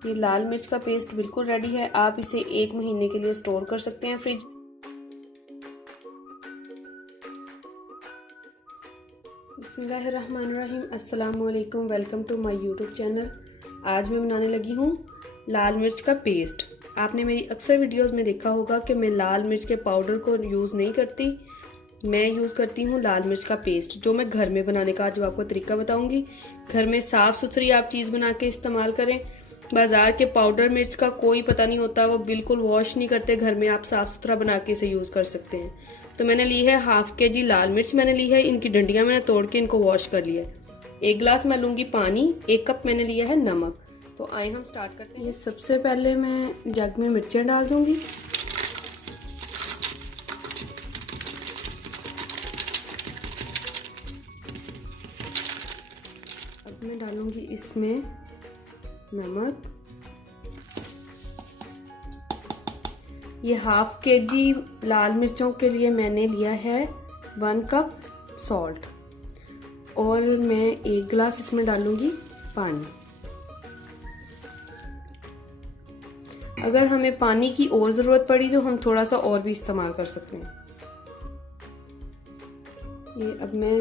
ये लाल मिर्च का पेस्ट बिल्कुल रेडी है। आप इसे 1 महीने के लिए स्टोर कर सकते हैं फ्रिज। बिस्मिल्लाहिर्रहमानिर्रहीम, अस्सलाम वालेकुम, welcome to my YouTube channel. आज मैं बनाने लगी हूँ लाल मिर्च का पेस्ट। आपने मेरी अक्सर वीडियोस में देखा होगा कि मैं लाल मिर्च के पाउडर को यूज़ नहीं करती, मैं यूज़ करती हूँ लाल मिर्च का पेस्ट, जो मैं घर में बनाने का आज आपको तरीका बताऊँगी। घर में साफ़ सुथरी आप चीज़ बना के इस्तेमाल करें। बाज़ार के पाउडर मिर्च का कोई पता नहीं होता, वो बिल्कुल वॉश नहीं करते। घर में आप साफ़ सुथरा बना के इसे यूज़ कर सकते हैं। तो मैंने ली है 1/2 kg लाल मिर्च मैंने ली है। इनकी डंडियाँ मैंने तोड़ के इनको वॉश कर लिया है। 1 गिलास मैं लूँगी पानी, 1 कप मैंने लिया है नमक। तो आइए हम स्टार्ट करते हैं। ये सबसे पहले मैं जग में मिर्चें डाल दूँगी। अब मैं डालूँगी इसमें नमक। ये 1/2 kg लाल मिर्चों के लिए मैंने लिया है 1 कप सॉल्ट, और मैं 1 गिलास इसमें डालूंगी पानी। अगर हमें पानी की और ज़रूरत पड़ी तो हम थोड़ा सा और भी इस्तेमाल कर सकते हैं। ये अब मैं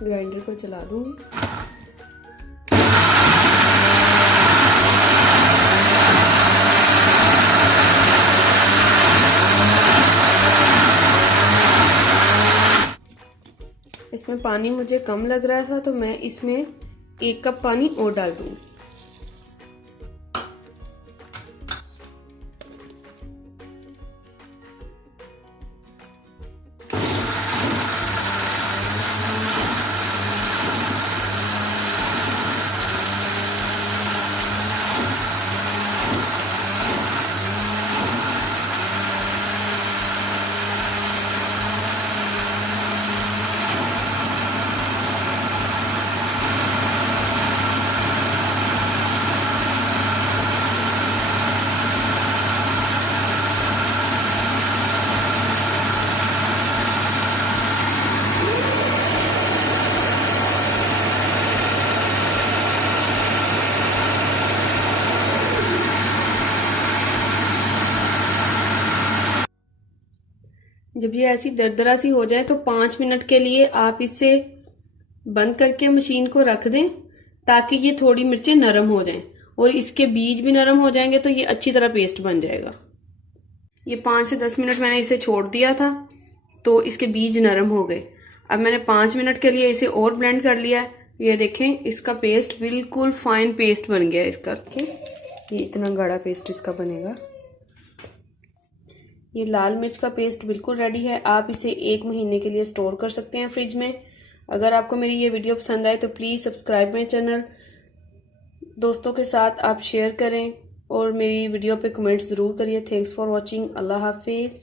ग्राइंडर को चला दूंगी। इसमें पानी मुझे कम लग रहा था तो मैं इसमें 1 कप पानी और डाल दूंगी। जब ये ऐसी दरदरा सी हो जाए तो 5 मिनट के लिए आप इसे बंद करके मशीन को रख दें, ताकि ये थोड़ी मिर्चें नरम हो जाएं और इसके बीज भी नरम हो जाएंगे तो ये अच्छी तरह पेस्ट बन जाएगा। ये 5 से 10 मिनट मैंने इसे छोड़ दिया था तो इसके बीज नरम हो गए। अब मैंने 5 मिनट के लिए इसे और ब्लेंड कर लिया है। ये देखें, इसका पेस्ट बिल्कुल फाइन पेस्ट बन गया है इसका। ये इतना गाढ़ा पेस्ट इसका बनेगा। ये लाल मिर्च का पेस्ट बिल्कुल रेडी है। आप इसे 1 महीने के लिए स्टोर कर सकते हैं फ्रिज में। अगर आपको मेरी ये वीडियो पसंद आए तो प्लीज़ सब्सक्राइब माई चैनल, दोस्तों के साथ आप शेयर करें और मेरी वीडियो पे कमेंट्स ज़रूर करिए। Thanks for watching. अल्लाह हाफिज़।